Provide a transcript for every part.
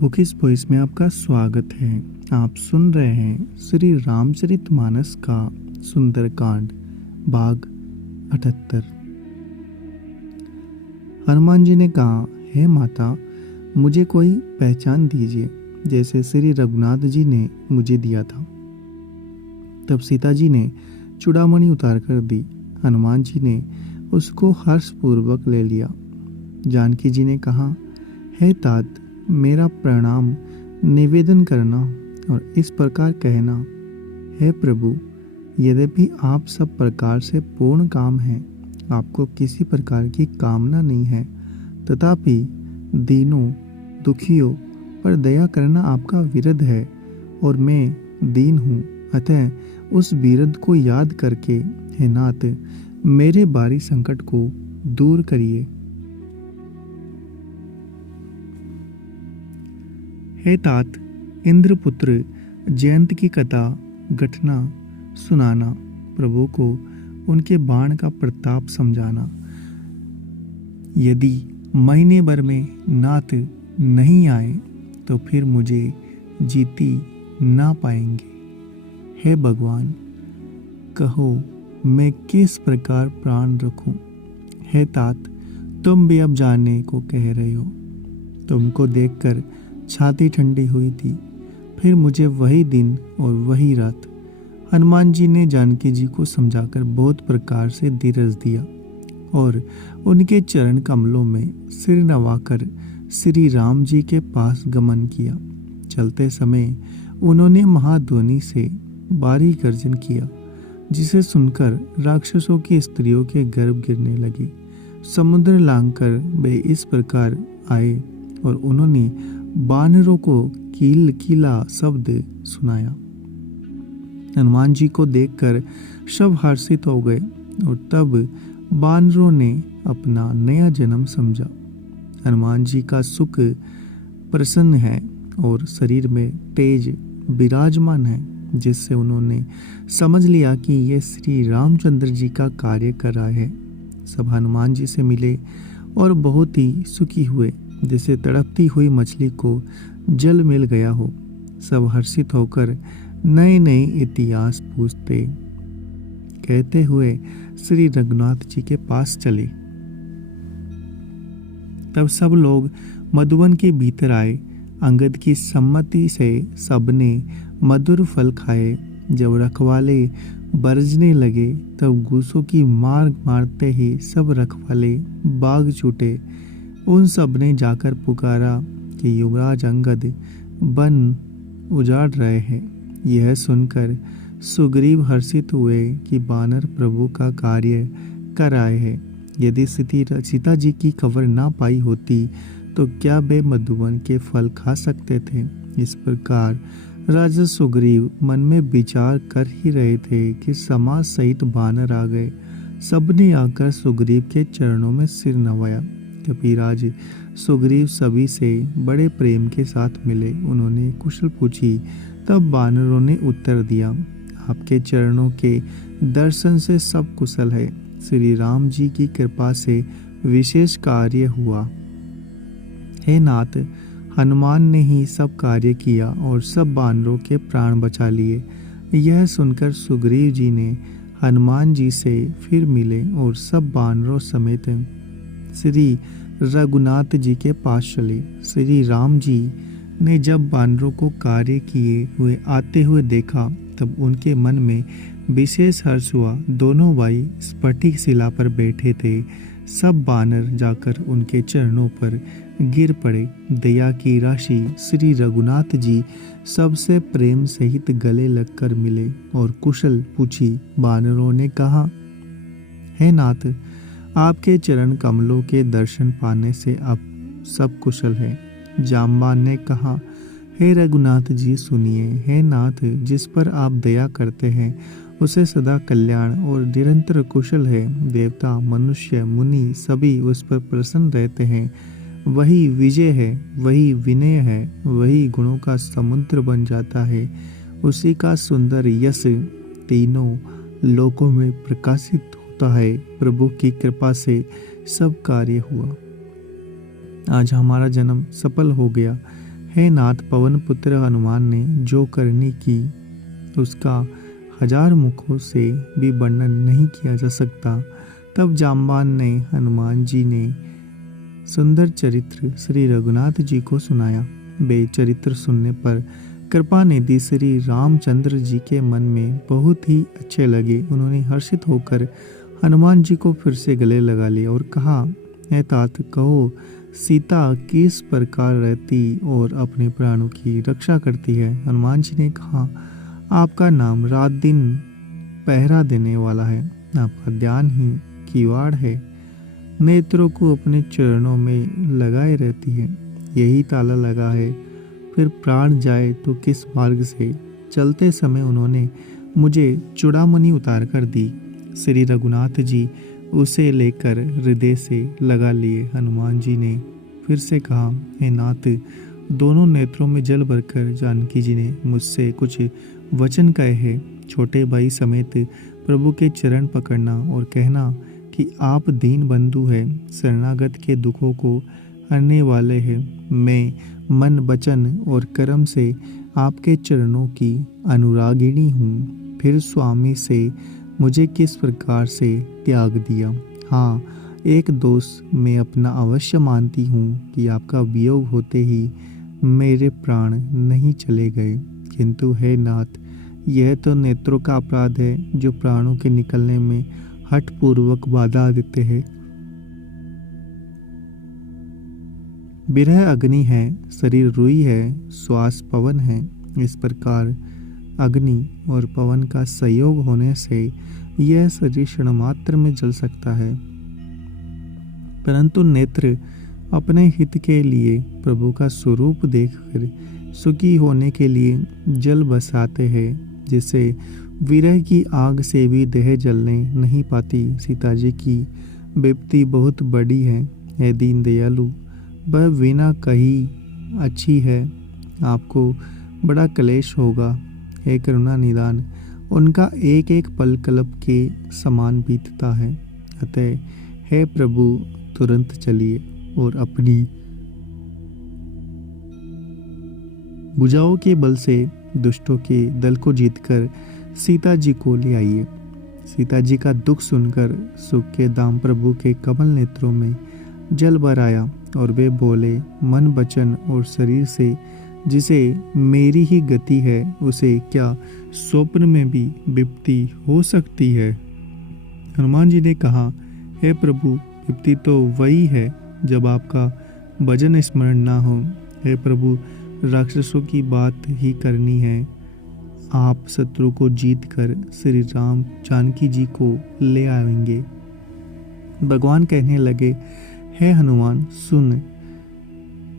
Bookish voice में आपका स्वागत है। आप सुन रहे हैं श्री रामचरितमानस का सुंदरकांड भाग 78। हनुमान जी ने कहा, हे माता, मुझे कोई पहचान दीजिए जैसे श्री रघुनाथ जी ने मुझे दिया था। तब सीता जी ने चूड़ामणि उतार कर दी। हनुमान जी ने उसको हर्षपूर्वक ले लिया। जानकी जी ने कहा, हे तात, मेरा प्रणाम निवेदन करना और इस प्रकार कहना, हे प्रभु, यद्यपि आप सब प्रकार से पूर्ण काम हैं, आपको किसी प्रकार की कामना नहीं है, तथापि दीनों दुखियों पर दया करना आपका विरध है और मैं दीन हूँ। अतः उस विरध को याद करके हे नाथ, मेरे बारी संकट को दूर करिए। हे तात, इंद्रपुत्र जयंत की कथा घटना सुनाना, प्रभु को उनके बाण का प्रताप समझाना। यदि महीने भर में नाथ नहीं आए तो फिर मुझे जीती ना पाएंगे। हे भगवान, कहो मैं किस प्रकार प्राण रखूं। हे तात, तुम भी अब जाने को कह रहे हो। तुमको देखकर छाती ठंडी हुई थी। फिर मुझे वही दिन और वही रात। हनुमान जी ने जानकी जी को समझाकर बहुत प्रकार से धीरज दिया और उनके चरण कमलों में सिर नवाकर श्री राम जी के पास गमन किया। चलते समय उन्होंने महाध्वनि से भारी गर्जन किया, जिसे सुनकर राक्षसों की स्त्रियों के गर्भ गिरने लगे। समुद्र लांघकर वे इस प्रकार आए और उन्होंने बानरों को कीला शब्द सुनाया। हनुमान जी को देखकर सब हर्षित हो गए और तब बानरों ने अपना नया जन्म समझा। हनुमान जी का सुख प्रसन्न है और शरीर में तेज विराजमान है, जिससे उन्होंने समझ लिया कि ये श्री रामचंद्र जी का कार्य कर रहा है। सब हनुमान जी से मिले और बहुत ही सुखी हुए, जैसे तड़पती हुई मछली को जल मिल गया हो। सब हर्षित होकर नए नए इतिहास पूछते कहते हुए श्री रघुनाथ जी के पास चले। तब सब लोग मधुवन के भीतर आए। अंगद की सम्मति से सबने मधुर फल खाए। जब रखवाले बरजने लगे तब गूसों की मार मारते ही सब रखवाले भाग छूटे। उन सब ने जाकर पुकारा कि युवराज अंगद वन उजाड़ रहे हैं। यह सुनकर सुग्रीव हर्षित हुए कि बानर प्रभु का कार्य कर आए हैं। यदि सीता जी की खबर ना पाई होती तो क्या वे मधुवन के फल खा सकते थे। इस प्रकार राजा सुग्रीव मन में विचार कर ही रहे थे कि समाज सहित बानर आ गए। सबने आकर सुग्रीव के चरणों में सिर नवाया। कपिराज सुग्रीव सभी से बड़े प्रेम के साथ मिले। उन्होंने कुशल पूछी। तब बानरों ने उत्तर दिया, आपके चरणों के दर्शन से सब कुशल है। श्री राम जी की कृपा से विशेष कार्य हुआ। हे नाथ, हनुमान ने ही सब कार्य किया और सब बानरों के प्राण बचा लिए। यह सुनकर सुग्रीव जी ने हनुमान जी से फिर मिले और सब बानरों समेत श्री रघुनाथ जी के पास चले। श्री राम जी ने जब बानरों को कार्य किए हुए आते हुए देखा तब उनके मन में विशेष हर्ष हुआ। दोनों भाई स्फटिक शिला पर बैठे थे। सब बानर जाकर उनके चरणों पर गिर पड़े। दया की राशि श्री रघुनाथ जी सबसे प्रेम सहित गले लगकर मिले और कुशल पूछी। बानरों ने कहा, हे नाथ, आपके चरण कमलों के दर्शन पाने से अब सब कुशल है। जाम्बान ने कहा, हे रघुनाथ जी सुनिए। हे नाथ, जिस पर आप दया करते हैं उसे सदा कल्याण और निरंतर कुशल है। देवता मनुष्य मुनि सभी उस पर प्रसन्न रहते हैं। वही विजय है, वही विनय है, वही गुणों का समुद्र बन जाता है। उसी का सुंदर यश तीनों लोकों में प्रकाशित होता है। प्रभु की कृपा से सब कार्य हुआ। आज हमारा जन्म सफल हो गया। हे नाथ, पवन पुत्र हनुमान ने जो करनी की उसका 1000 मुखों से भी वर्णन नहीं किया जा सकता। तब जाम्बान ने हनुमान जी ने सुंदर चरित्र श्री रघुनाथ जी को सुनाया। वे चरित्र सुनने पर कृपा निधि श्री रामचंद्र जी के मन में बहुत ही अच्छे लगे। उन्होंने हर्षित होकर हनुमान जी को फिर से गले लगा लिया और कहा, हे तात, कहो सीता किस प्रकार रहती और अपने प्राणों की रक्षा करती है। हनुमान जी ने कहा, आपका नाम रात दिन पहरा देने वाला है, आपका ध्यान ही किवाड़ है, नेत्रों को अपने चरणों में लगाए रहती है, यही ताला लगा है, फिर प्राण जाए तो किस मार्ग से। चलते समय उन्होंने मुझे चूड़ामणि उतार कर दी। श्री रघुनाथ जी उसे लेकर हृदय से लगा लिए। हनुमान जी ने फिर से कहा, हे नाथ, दोनों नेत्रों में जल भरकर जानकी जी ने मुझसे कुछ वचन कहे हैं। छोटे भाई समेत प्रभु के चरण पकड़ना और कहना कि आप दीन बंधु हैं, शरणागत के दुखों को हरने वाले हैं। मैं मन, वचन और कर्म से आपके चरणों की अनुरागिणी हूँ। फिर स्वामी से मुझे किस प्रकार से त्याग दिया। हाँ, एक दोष मैं अपना अवश्य मानती हूँ कि आपका वियोग होते ही मेरे प्राण नहीं चले गए, किंतु हे नाथ, यह तो नेत्रों का अपराध है जो प्राणों के निकलने में हठपूर्वक बाधा देते हैं। विरह अग्नि है, शरीर रुई है, श्वास पवन है। इस प्रकार अग्नि और पवन का संयोग होने से यह शरीर क्षण मात्र में जल सकता है, परंतु नेत्र अपने हित के लिए प्रभु का स्वरूप देखकर सुखी होने के लिए जल बसाते हैं, जिससे विरह की आग से भी देह जलने नहीं पाती। सीता जी की विपत्ति बहुत बड़ी है, हे दीन दयालु, वह बिना कही अच्छी है, आपको बड़ा क्लेश होगा। हे करुणा निदान, उनका एक एक पल कल्प के समान बीतता है। अतः हे प्रभु, तुरंत चलिए और अपनी भुजाओं के बल से दुष्टों के दल को जीतकर सीता जी को ले आइए। सीता जी का दुख सुनकर सुख के दाम प्रभु के कमल नेत्रों में जल भर आया और वे बोले, मन, वचन और शरीर से जिसे मेरी ही गति है, उसे क्या स्वप्न में भी विपत्ति हो सकती है। हनुमान जी ने कहा, हे प्रभु, विपत्ति तो वही है जब आपका भजन स्मरण ना हो। हे प्रभु, राक्षसों की बात ही करनी है, आप शत्रु को जीत कर श्री राम जानकी जी को ले आएंगे। भगवान कहने लगे, हे हनुमान, सुन,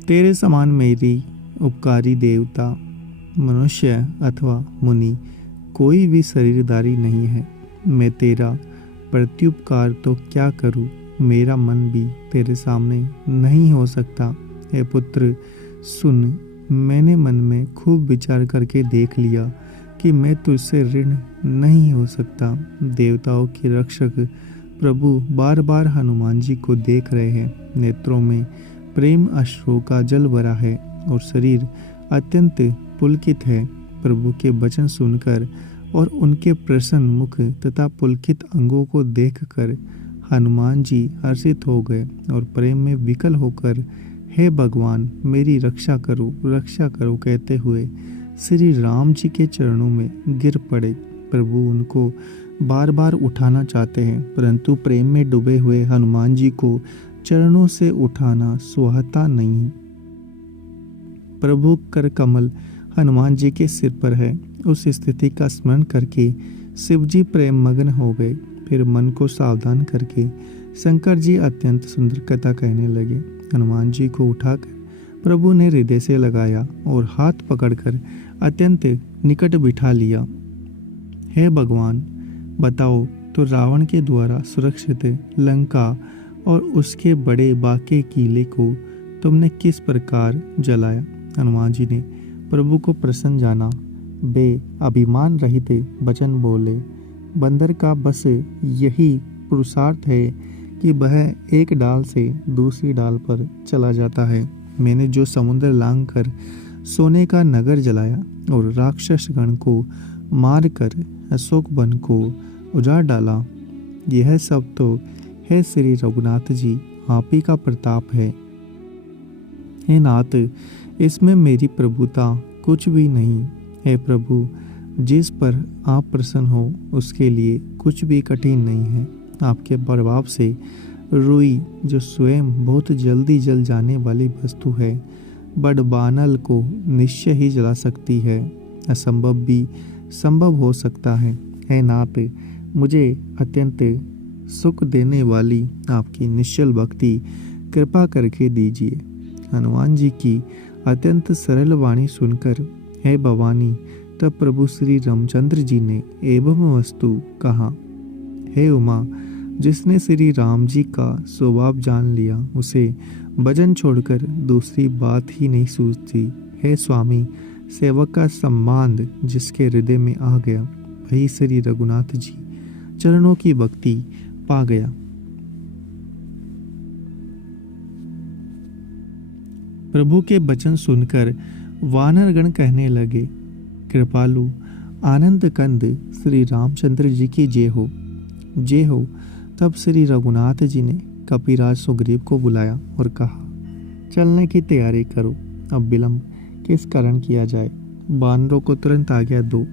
तेरे समान मेरी उपकारी देवता, मनुष्य अथवा मुनि कोई भी शरीरधारी नहीं है। मैं तेरा प्रत्युपकार तो क्या करूं, मेरा मन भी तेरे सामने नहीं हो सकता। हे पुत्र, सुन, मैंने मन में खूब विचार करके देख लिया कि मैं तुझसे ऋण नहीं हो सकता। देवताओं के रक्षक प्रभु बार बार हनुमान जी को देख रहे हैं। नेत्रों में प्रेम अश्रु का जल भरा है और शरीर अत्यंत पुलकित है। प्रभु के वचन सुनकर और उनके प्रसन्न मुख तथा पुलकित अंगों को देखकर हनुमान जी हर्षित हो गए और प्रेम में विकल होकर, हे भगवान, मेरी रक्षा करो कहते हुए श्री राम जी के चरणों में गिर पड़े। प्रभु उनको बार बार उठाना चाहते हैं, परंतु प्रेम में डूबे हुए हनुमान जी को चरणों से उठाना सुहाता नहीं। प्रभु कर कमल हनुमान जी के सिर पर है। उस स्थिति का स्मरण करके शिव जी प्रेम मग्न हो गए। फिर मन को सावधान करके शंकर जी अत्यंत सुंदर कथा कहने लगे। हनुमान जी को उठाकर प्रभु ने हृदय से लगाया और हाथ पकड़कर अत्यंत निकट बिठा लिया। हे भगवान, बताओ तो रावण के द्वारा सुरक्षित लंका और उसके बड़े बाके किले को तुमने किस प्रकार जलाया। हनुमान जी ने प्रभु को प्रसन्न जाना। वे अभिमान रहित वचन बोले, बंदर का बस यही पुरुषार्थ है कि वह एक डाल से दूसरी डाल पर चला जाता है। मैंने जो समुद्र लांघकर सोने का नगर जलाया और राक्षस गण को मारकर अशोक वन को उजाड़ डाला। यह सब तो हे श्री रघुनाथ जी आप ही का प्रताप है। हे नाथ, इसमें मेरी प्रभुता कुछ भी नहीं। हे प्रभु, जिस पर आप प्रसन्न हो उसके लिए कुछ भी कठिन नहीं है। आपके प्रभाव से रुई, जो स्वयं बहुत जल्दी जल जाने वाली वस्तु है, बड़बानल को निश्चय ही जला सकती है। असंभव भी संभव हो सकता है। हे नाथ, मुझे अत्यंत सुख देने वाली आपकी निश्चल भक्ति कृपा करके दीजिए। हनुमान जी की अत्यंत सरल वाणी सुनकर हे भवानी, तब प्रभु श्री रामचंद्र जी ने एवं वस्तु कहा। हे उमा, जिसने श्री राम जी का स्वभाव जान लिया उसे भजन छोड़कर दूसरी बात ही नहीं सूझती। हे स्वामी, सेवक का सम्मान जिसके हृदय में आ गया वही श्री रघुनाथ जी चरणों की भक्ति पा गया। प्रभु के वचन सुनकर वानरगण कहने लगे, कृपालु आनंद कंद श्री रामचंद्र जी की जय हो, जय हो। तब श्री रघुनाथ जी ने कपिराज सुग्रीव को बुलाया और कहा, चलने की तैयारी करो, अब विलंब किस कारण किया जाए। बानरों को तुरंत आज्ञा दो।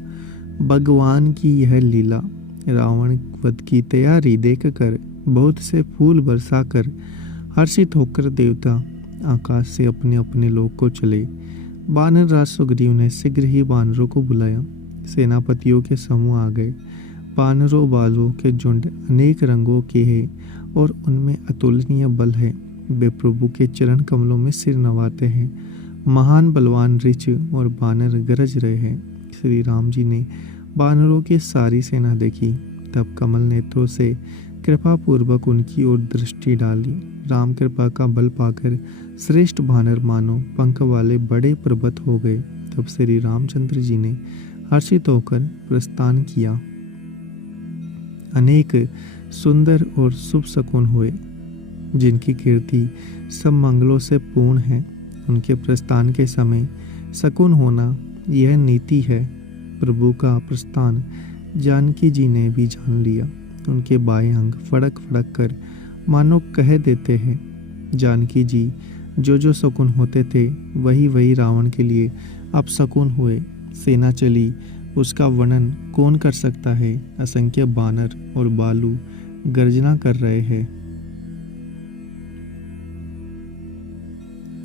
भगवान की यह लीला रावण वध की तैयारी देखकर बहुत से फूल बरसाकर हर्षित होकर देवता आकाश से अपने अपने लोक को चले। वानर राज सुग्रीव ने शीघ्र ही वानरों को बुलाया। सेनापतियों के समूह आ गए। वानरों बालों के झुंड अनेक रंगों के हैं और उनमें अतुलनीय बल है। वे प्रभु के चरण कमलों में सिर नवाते हैं। महान बलवान ऋच और वानर गरज रहे हैं। श्री राम जी ने वानरों की सारी सेना देखी, तब कमल नेत्रों से कृपा पूर्वक उनकी ओर दृष्टि डाली। राम कृपा का बल पाकर श्रेष्ठ वानर मानो पंख वाले बड़े पर्वत हो गए। तब श्री रामचंद्र जी ने हर्षित होकर प्रस्थान किया। अनेक सुंदर और शुभ शकुन हुए, जिनकी कीर्ति सब मंगलों से पूर्ण है। उनके प्रस्थान के समय शकुन होना यह नीति है। प्रभु का प्रस्थान जानकी जी ने भी जान लिया। उनके बाएं अंग फड़क फड़क कर मानो कह देते हैं, जानकी जी जो शकुन होते थे वही वही रावण के लिए अब शकुन हुए। सेना चली, उसका वर्णन कौन कर सकता है। असंख्य बानर और बालू गर्जना कर रहे हैं।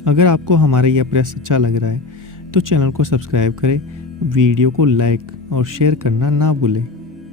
अगर आपको हमारा यह प्रयास अच्छा लग रहा है तो चैनल को सब्सक्राइब करें, वीडियो को लाइक और शेयर करना ना भूलें।